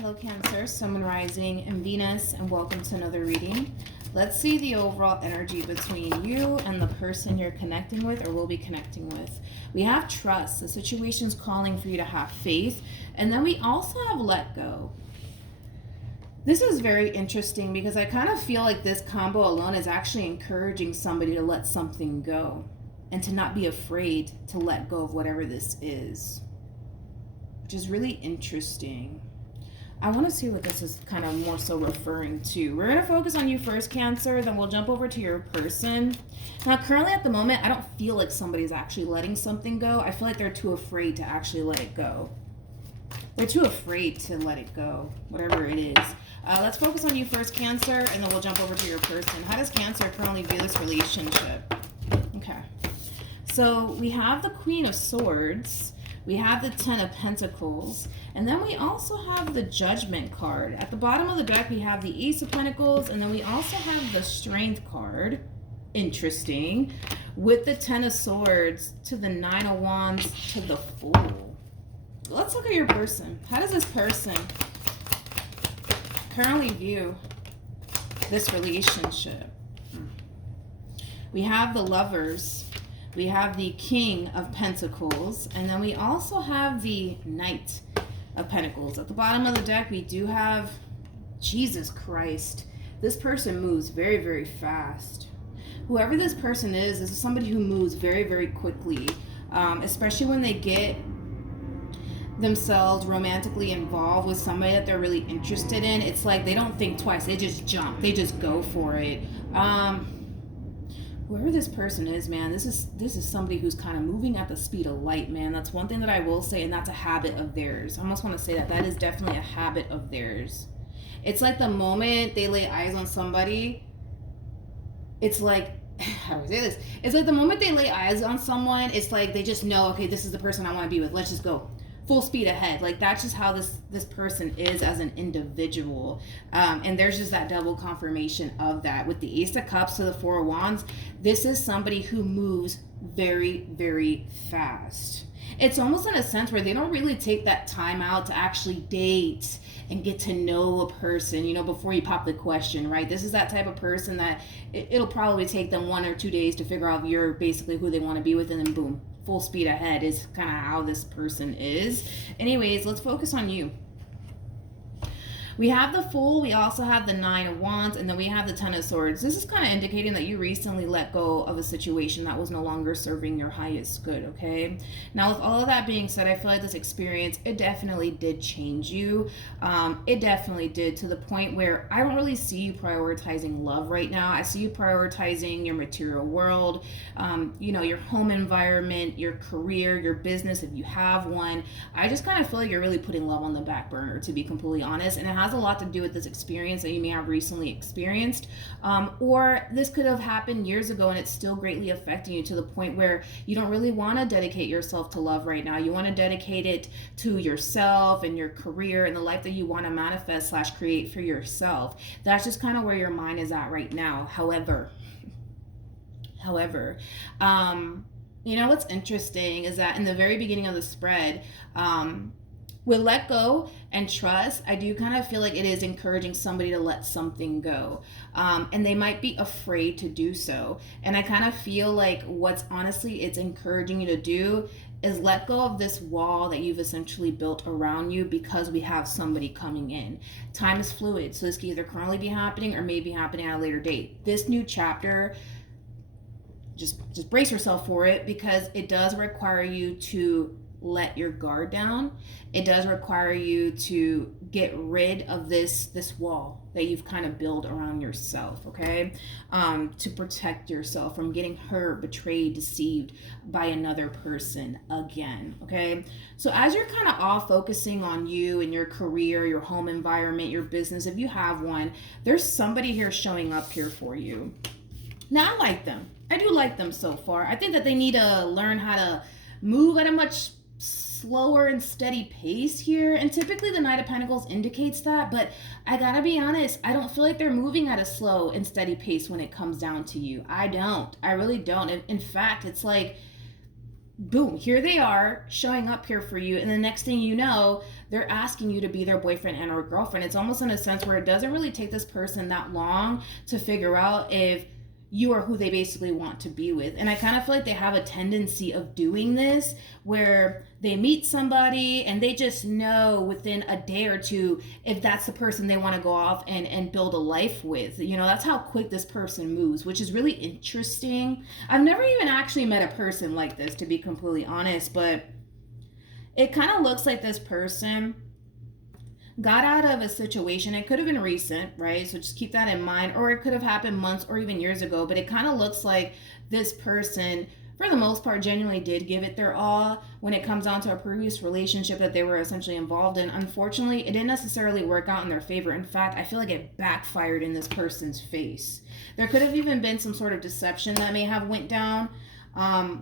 Hello Cancer, Sun, Moon, Rising, and Venus, and welcome to another reading. Let's see the overall energy between you and the person you're connecting with or will be connecting with. We have trust. The situation's calling for you to have faith. And then we also have let go. This is very interesting because I kind of feel like this combo alone is actually encouraging somebody to let something go and to not be afraid to let go of whatever this is, which is really interesting. I want to see what this is kind of more so referring to. We're going to focus on you first, Cancer, then we'll jump over to your person. Now, currently at the moment, I don't feel like somebody's actually letting something go. I feel like they're too afraid to actually let it go. They're too afraid to let it go, whatever it is. Let's focus on you first, Cancer, and then we'll jump over to your person. How does Cancer currently view this relationship? Okay. So we have the Queen of Swords. We have the Ten of Pentacles, and then we also have the Judgment card. At the bottom of the deck, we have the Ace of Pentacles, and then we also have the Strength card. Interesting. With the Ten of Swords to the Nine of Wands to the Fool. Let's look at your person. How does this person currently view this relationship? We have the Lovers. We have the King of Pentacles, and then we also have the Knight of Pentacles. At the bottom of the deck, we do have Jesus Christ. This person moves very, very fast. Whoever this person is somebody who moves very, very quickly, especially when they get themselves romantically involved with somebody that they're really interested in. It's like they don't think twice. They just jump. They just go for it. Whoever this person is, man, this is somebody who's kind of moving at the speed of light, man. That's one thing that I will say, and that's a habit of theirs. I almost want to say that is definitely a habit of theirs. It's like the moment they lay eyes on somebody, it's like, how do I say this? It's like the moment they lay eyes on someone, it's like they just know, okay, this is the person I want to be with. Let's just go. Full speed ahead. Like that's just how this person is as an individual, and there's just that double confirmation of that with the Ace of Cups to the Four of Wands. This is somebody who moves very, very fast. It's almost in a sense where they don't really take that time out to actually date and get to know a person, before you pop the question, right? This is that type of person that it'll probably take them 1 or 2 days to figure out if you're basically who they want to be with, and then boom, full speed ahead is kind of how this person is. Anyways, let's focus on you. We have the Fool, we also have the Nine of Wands, and then we have the Ten of Swords. This is kind of indicating that you recently let go of a situation that was no longer serving your highest good, okay? Now, with all of that being said, I feel like this experience, it definitely did change you. It definitely did, to the point where I don't really see you prioritizing love right now. I see you prioritizing your material world, your home environment, your career, your business, if you have one. I just kind of feel like you're really putting love on the back burner, to be completely honest, and it has a lot to do with this experience that you may have recently experienced, or this could have happened years ago and it's still greatly affecting you to the point where you don't really want to dedicate yourself to love right now. You want to dedicate it to yourself and your career and the life that you want to manifest / create for yourself. That's just kind of where your mind is at right now. However, what's interesting is that in the very beginning of the spread, with let go and trust, I do kind of feel like it is encouraging somebody to let something go. And they might be afraid to do so. And I kind of feel like it's encouraging you to do is let go of this wall that you've essentially built around you, because we have somebody coming in. Time is fluid, so this can either currently be happening or may be happening at a later date. This new chapter, just brace yourself for it, because it does require you to let your guard down. It does require you to get rid of this wall that you've kind of built around yourself, okay? To protect yourself from getting hurt, betrayed, deceived by another person again, okay? So as you're kind of all focusing on you and your career, your home environment, your business, if you have one, there's somebody here showing up here for you. Now, I like them. I do like them so far. I think that they need to learn how to move at a much slower and steady pace here, and typically the Knight of Pentacles indicates that, but I gotta be honest, I don't feel like they're moving at a slow and steady pace when it comes down to you. I really don't. In fact, it's like boom, here they are showing up here for you, and the next thing you know, they're asking you to be their boyfriend and or girlfriend. It's almost in a sense where it doesn't really take this person that long to figure out if you are who they basically want to be with. And I kind of feel like they have a tendency of doing this where they meet somebody and they just know within a day or two if that's the person they want to go off and build a life with. You know, that's how quick this person moves, which is really interesting. I've never even actually met a person like this, to be completely honest, but it kind of looks like this person got out of a situation. It could have been recent, right? So just keep that in mind. Or it could have happened months or even years ago. But it kind of looks like this person, for the most part, genuinely did give it their all when it comes down to a previous relationship that they were essentially involved in. Unfortunately, it didn't necessarily work out in their favor. In fact, I feel like it backfired in this person's face. There could have even been some sort of deception that may have went down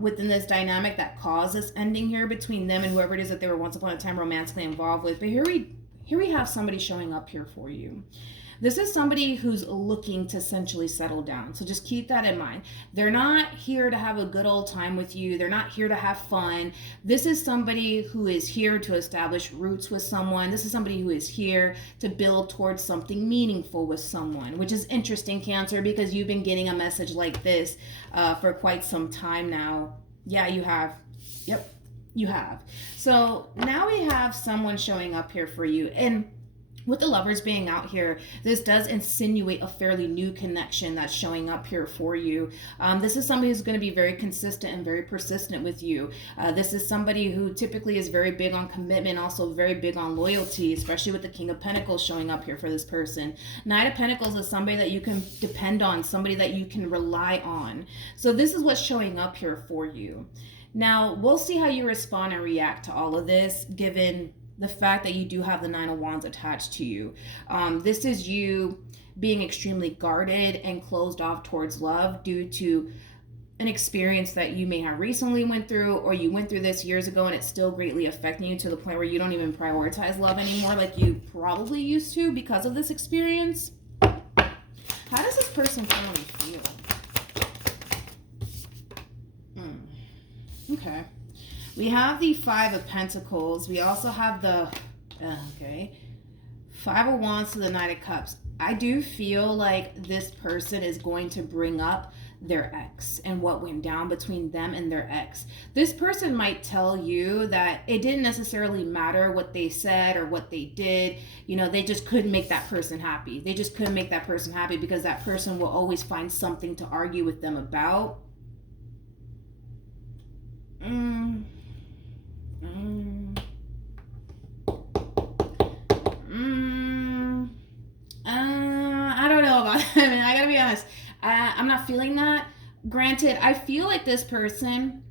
within this dynamic that caused this ending here between them and whoever it is that they were once upon a time romantically involved with. But here we have somebody showing up here for you. This is somebody who's looking to essentially settle down. So just keep that in mind. They're not here to have a good old time with you. They're not here to have fun. This is somebody who is here to establish roots with someone. This is somebody who is here to build towards something meaningful with someone, which is interesting, Cancer, because you've been getting a message like this for quite some time now. Yeah, you have. Yep. You have. So now we have someone showing up here for you. And with the Lovers being out here, this does insinuate a fairly new connection that's showing up here for you. This is somebody who's going to be very consistent and very persistent with you. This is somebody who typically is very big on commitment, also very big on loyalty, especially with the King of Pentacles showing up here for this person. Knight of Pentacles is somebody that you can depend on, somebody that you can rely on. So this is what's showing up here for you. Now, we'll see how you respond and react to all of this, given the fact that you do have the Nine of Wands attached to you. This is you being extremely guarded and closed off towards love due to an experience that you may have recently went through, or you went through this years ago and it's still greatly affecting you to the point where you don't even prioritize love anymore like you probably used to because of this experience. How does this person currently feel? Okay. We have the Five of Pentacles. We also have the, Five of Wands to the Knight of Cups. I do feel like this person is going to bring up their ex and what went down between them and their ex. This person might tell you that it didn't necessarily matter what they said or what they did. You know, they just couldn't make that person happy. They just couldn't make that person happy because that person will always find something to argue with them about. I don't know about that. I mean, I gotta be honest. I'm not feeling that. Granted, I feel like this person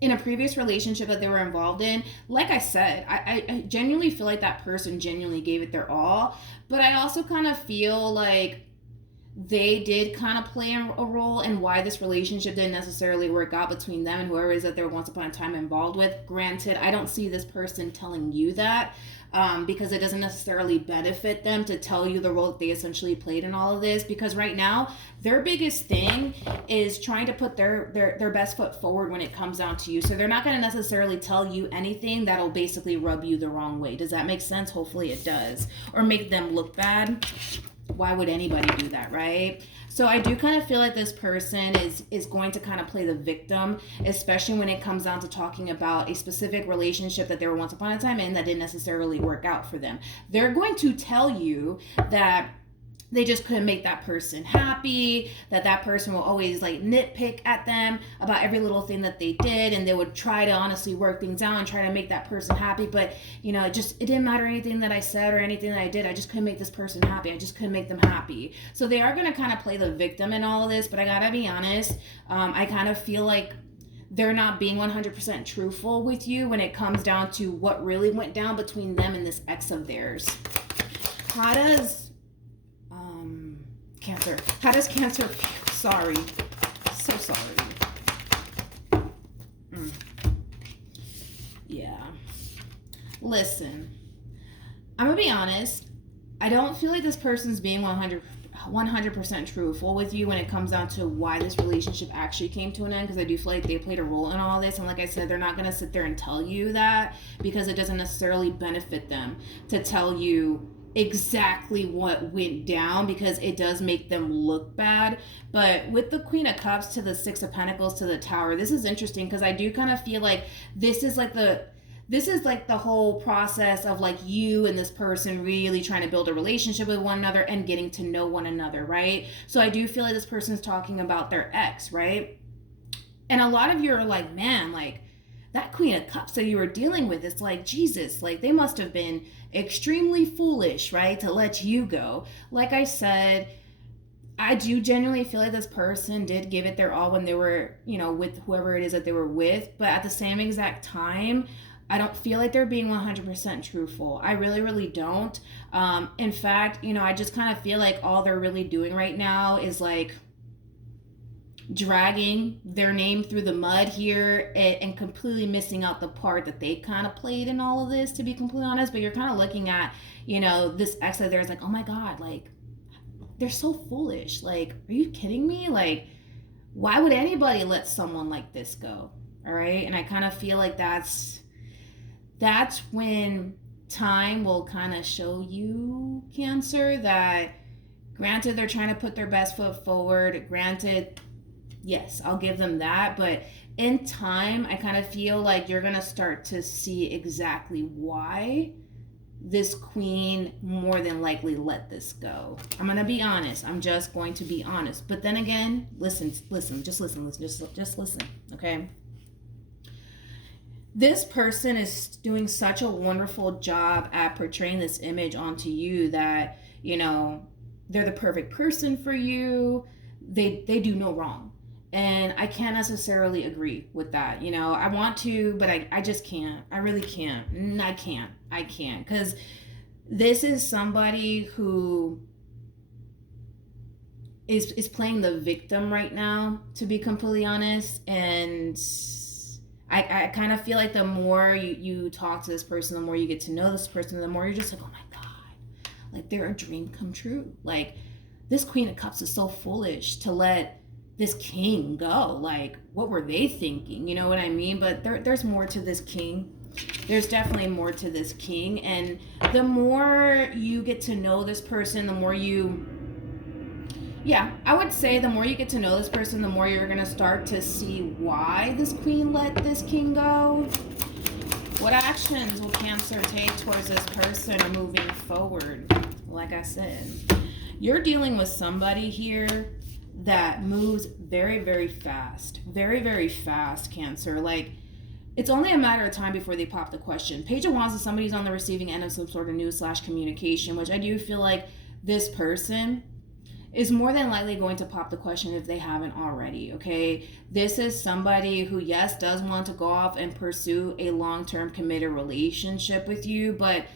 in a previous relationship that they were involved in, like I said, I genuinely feel like that person genuinely gave it their all. But I also kind of feel like they did kind of play a role in why this relationship didn't necessarily work out between them and whoever it is that they were once upon a time involved with. Granted, I don't see this person telling you that because it doesn't necessarily benefit them to tell you the role that they essentially played in all of this, because right now their biggest thing is trying to put their best foot forward when it comes down to you. So they're not going to necessarily tell you anything that'll basically rub you the wrong way. Does that make sense? Hopefully it does. Or make them look bad. Why would anybody do that, right? So I do kind of feel like this person is going to kind of play the victim, especially when it comes down to talking about a specific relationship that they were once upon a time in that didn't necessarily work out for them. They're going to tell you that they just couldn't make that person happy, that person will always like nitpick at them about every little thing that they did, and they would try to honestly work things out and try to make that person happy. But you know, it didn't matter anything that I said or anything that I did. I just couldn't make this person happy. I just couldn't make them happy. So they are going to kind of play the victim in all of this, but I gotta be honest, I kind of feel like they're not being 100% truthful with you when it comes down to what really went down between them and this ex of theirs. How does Cancer feel? Sorry. So sorry. Yeah. Listen, I'm gonna be honest. I don't feel like this person's being 100% 100% truthful with you when it comes down to why this relationship actually came to an end, because I do feel like they played a role in all this. And like I said, they're not going to sit there and tell you that, because it doesn't necessarily benefit them to tell you exactly what went down, because it does make them look bad. But with the Queen of Cups to the Six of Pentacles to the Tower, this is interesting, because I do kind of feel like this is like the whole process of like you and this person really trying to build a relationship with one another and getting to know one another, right? So I do feel like this person's talking about their ex, right? And a lot of you are like, man, like that Queen of Cups that you were dealing with, it's like, Jesus, like they must have been extremely foolish, right, to let you go. Like I said, I do genuinely feel like this person did give it their all when they were, with whoever it is that they were with. But at the same exact time, I don't feel like they're being 100% truthful. I really, really don't. In fact, I just kind of feel like all they're really doing right now is like dragging their name through the mud here and completely missing out the part that they kind of played in all of this, to be completely honest. But you're kind of looking at, this ex that there's like, oh my God, like they're so foolish. Like, are you kidding me? Like, why would anybody let someone like this go? All right. And I kind of feel like that's when time will kind of show you, Cancer, that granted they're trying to put their best foot forward. Granted, yes, I'll give them that. But in time, I kind of feel like you're going to start to see exactly why this queen more than likely let this go. I'm going to be honest. I'm just going to be honest. But then again, listen, just listen, okay? This person is doing such a wonderful job at portraying this image onto you that, they're the perfect person for you. They do no wrong. And I can't necessarily agree with that. I want to, but I just can't. I really can't. I can't. Because this is somebody who is playing the victim right now, to be completely honest. And I kind of feel like the more you talk to this person, the more you get to know this person, the more you're just like, oh my God, like they're a dream come true. Like this Queen of Cups is so foolish to let this king go. Like what were they thinking? You know what I mean? But there's more to this king. There's definitely more to this king. And the more you get to know this person, the more I would say the more you get to know this person, the more you're going to start to see why this queen let this king go. What actions will Cancer take towards this person moving forward? Like I said, you're dealing with somebody here that moves very, very fast. Very, very fast, Cancer. Like, it's only a matter of time before they pop the question. Page of Wands is somebody who's on the receiving end of some sort of news/communication, which I do feel like this person is more than likely going to pop the question if they haven't already, okay? This is somebody who, yes, does want to go off and pursue a long-term committed relationship with you, but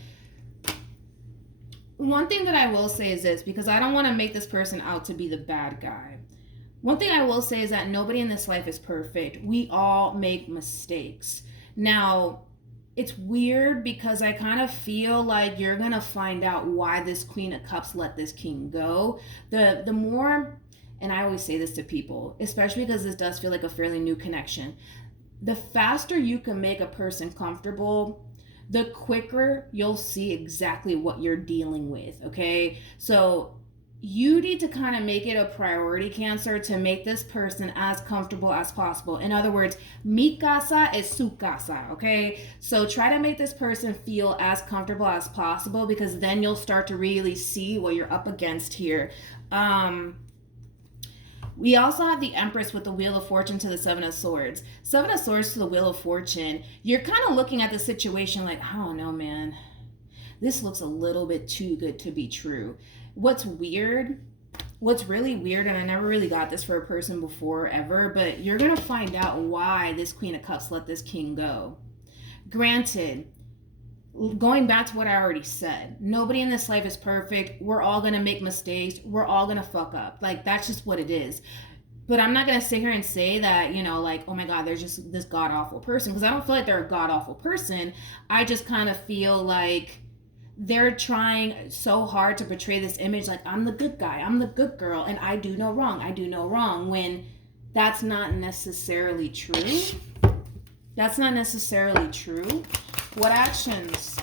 one thing that I will say is this, because I don't want to make this person out to be the bad guy. One thing I will say is that nobody in this life is perfect. We all make mistakes. Now, it's weird because I kind of feel like you're going to find out why this Queen of Cups let this king go. The more, and I always say this to people, especially because this does feel like a fairly new connection, the faster you can make a person comfortable, the quicker you'll see exactly what you're dealing with, okay? So you need to kind of make it a priority, Cancer, to make this person as comfortable as possible. In other words, mi casa es su casa, okay? So try to make this person feel as comfortable as possible, because then you'll start to really see what you're up against here. We also have the Empress with the Wheel of Fortune to the Seven of Swords. Seven of Swords to the Wheel of Fortune. You're kind of looking at the situation like, I don't know, man. This looks a little bit too good to be true. What's really weird, and I never really got this for a person before ever, but you're going to find out why this Queen of Cups let this king go. Granted, going back to what I already said, nobody in this life is perfect. We're all going to make mistakes. We're all going to fuck up. Like, that's just what it is. But I'm not going to sit here and say that, like, oh my God, there's just this god-awful person, because I don't feel like they're a god-awful person. I just kind of feel like they're trying so hard to portray this image like, I'm the good guy, I'm the good girl, and I do no wrong, I do no wrong, when that's not necessarily true. That's not necessarily true. What actions?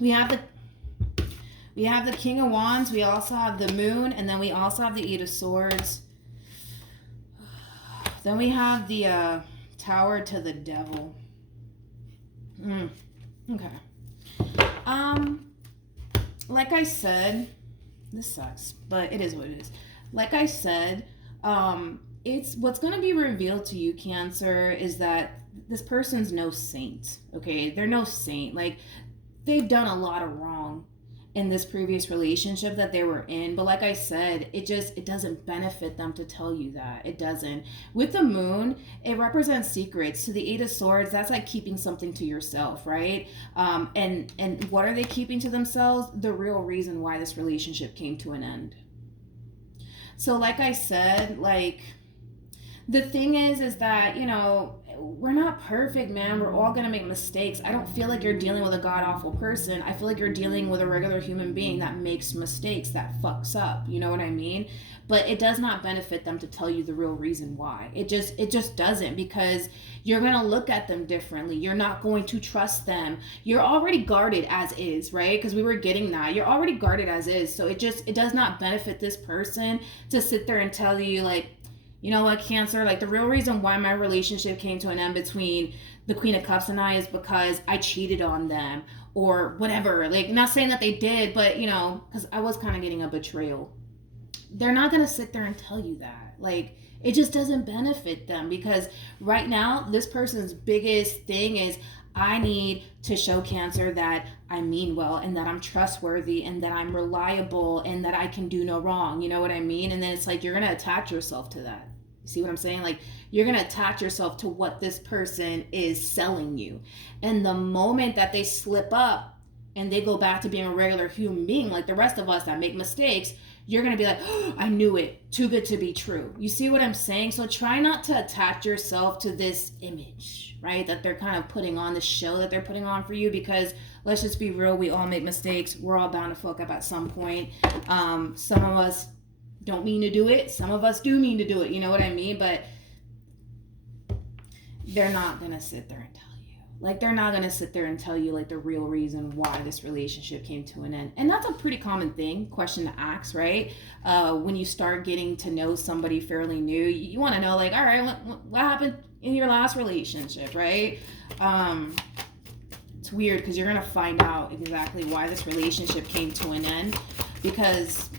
We have the King of Wands, we also have the Moon, and then we also have the Eight of Swords. Then we have the Tower to the Devil. Okay. Like I said, this sucks, but it is what it is. Like I said, it's what's going to be revealed to you, Cancer, is that this person's no saint. Okay, they're no saint. Like, they've done a lot of wrong in this previous relationship that they were in, but like I said, it doesn't benefit them to tell you that. It doesn't. With the Moon, it represents secrets. To the Eight of Swords, that's like keeping something to yourself, right? And what are they keeping to themselves? The real reason why this relationship came to an end. So like I said, like, the thing is that, you know, we're not perfect, man. We're all gonna make mistakes. I don't feel like you're dealing with a god-awful person. I feel like you're dealing with a regular human being that makes mistakes, that fucks up. You know what I mean? But it does not benefit them to tell you the real reason why. It just doesn't, because you're gonna look at them differently. You're not going to trust them. You're already guarded as is, right? Because we were getting that. You're already guarded as is. So it does not benefit this person to sit there and tell you, like, you know what, Cancer, like, the real reason why my relationship came to an end between the Queen of Cups and I is because I cheated on them or whatever. Like, not saying that they did, but, you know, because I was kind of getting a betrayal. They're not going to sit there and tell you that. Like, it just doesn't benefit them, because right now, this person's biggest thing is, I need to show Cancer that I mean well, and that I'm trustworthy, and that I'm reliable, and that I can do no wrong. You know what I mean? And then it's like, you're going to attach yourself to that. You see what I'm saying? Like, you're going to attach yourself to what this person is selling you. And the moment that they slip up and they go back to being a regular human being, like the rest of us that make mistakes, you're going to be like, oh, I knew it. Too good to be true. You see what I'm saying? So try not to attach yourself to this image, right? That they're kind of putting on, this show that they're putting on for you, because let's just be real. We all make mistakes. We're all bound to fuck up at some point. Some of us don't mean to do it. Some of us do mean to do it. You know what I mean? But they're not going to sit there and tell you. Like, they're not going to sit there and tell you, like, the real reason why this relationship came to an end. And that's a pretty common question to ask, right? When you start getting to know somebody fairly new, you want to know, like, all right, what happened in your last relationship, right? It's weird, because you're going to find out exactly why this relationship came to an end, because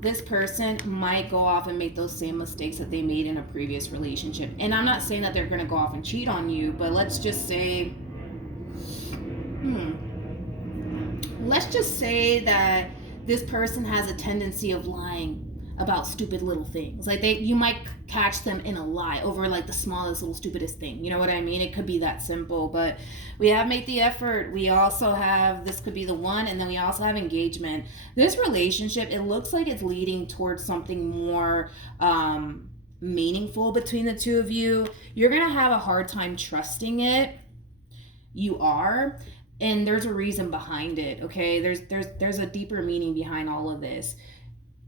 this person might go off and make those same mistakes that they made in a previous relationship. And I'm not saying that they're going to go off and cheat on you, but let's just say, that this person has a tendency of lying about stupid little things. Like, you might catch them in a lie over, like, the smallest little stupidest thing. You know what I mean? It could be that simple. But we have made the effort. We also have, this could be the one, and then we also have engagement. This relationship, it looks like it's leading towards something more meaningful between the two of you. You're gonna have a hard time trusting it. You are. And there's a reason behind it. Okay, there's a deeper meaning behind all of this.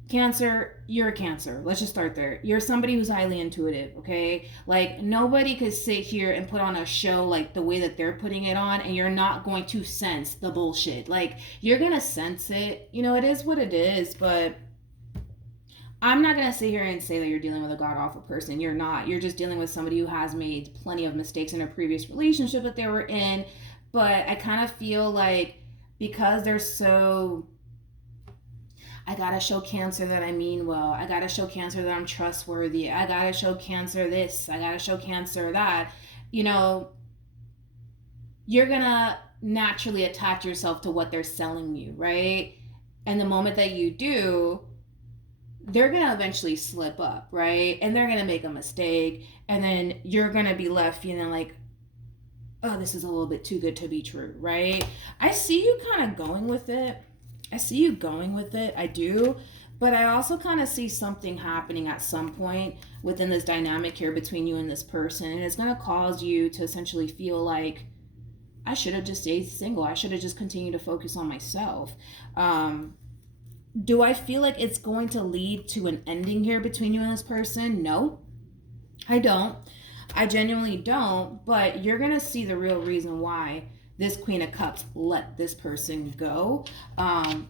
Cancer, you're a Cancer. Let's just start there. You're somebody who's highly intuitive, okay? Like, nobody could sit here and put on a show like the way that they're putting it on, and you're not going to sense the bullshit. Like, you're gonna sense it. You know, it is what it is, but I'm not gonna sit here and say that you're dealing with a god-awful person. You're not. You're just dealing with somebody who has made plenty of mistakes in a previous relationship that they were in. But I kind of feel like, because they're so, I gotta show Cancer that I mean well. I gotta show Cancer that I'm trustworthy. I gotta show Cancer this. I gotta show Cancer that. You know, you're gonna naturally attach yourself to what they're selling you, right? And the moment that you do, they're gonna eventually slip up, right? And they're gonna make a mistake. And then you're gonna be left feeling like, oh, this is a little bit too good to be true, right? I see you kind of going with it. I do. But I also kind of see something happening at some point within this dynamic here between you and this person. And it's going to cause you to essentially feel like I should have just stayed single. I should have just continued to focus on myself. Do I feel like it's going to lead to an ending here between you and this person? No, I don't. I genuinely don't, but you're going to see the real reason why this Queen of Cups let this person go.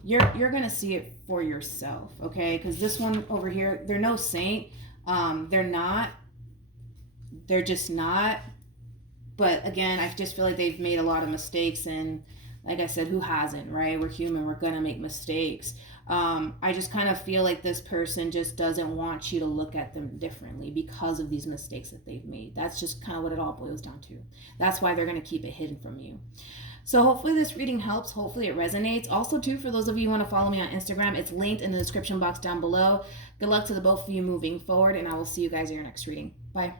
You're going to see it for yourself, okay? Because this one over here, they're no saint. They're not. They're just not. But again, I just feel like they've made a lot of mistakes. And like I said, who hasn't, right? We're human. We're going to make mistakes. I just kind of feel like this person just doesn't want you to look at them differently because of these mistakes that they've made. That's just kind of what it all boils down to. That's why they're going to keep it hidden from you. So hopefully this reading helps. Hopefully it resonates. Also, too, for those of you who want to follow me on Instagram, it's linked in the description box down below. Good luck to the both of you moving forward, and I will see you guys in your next reading. Bye.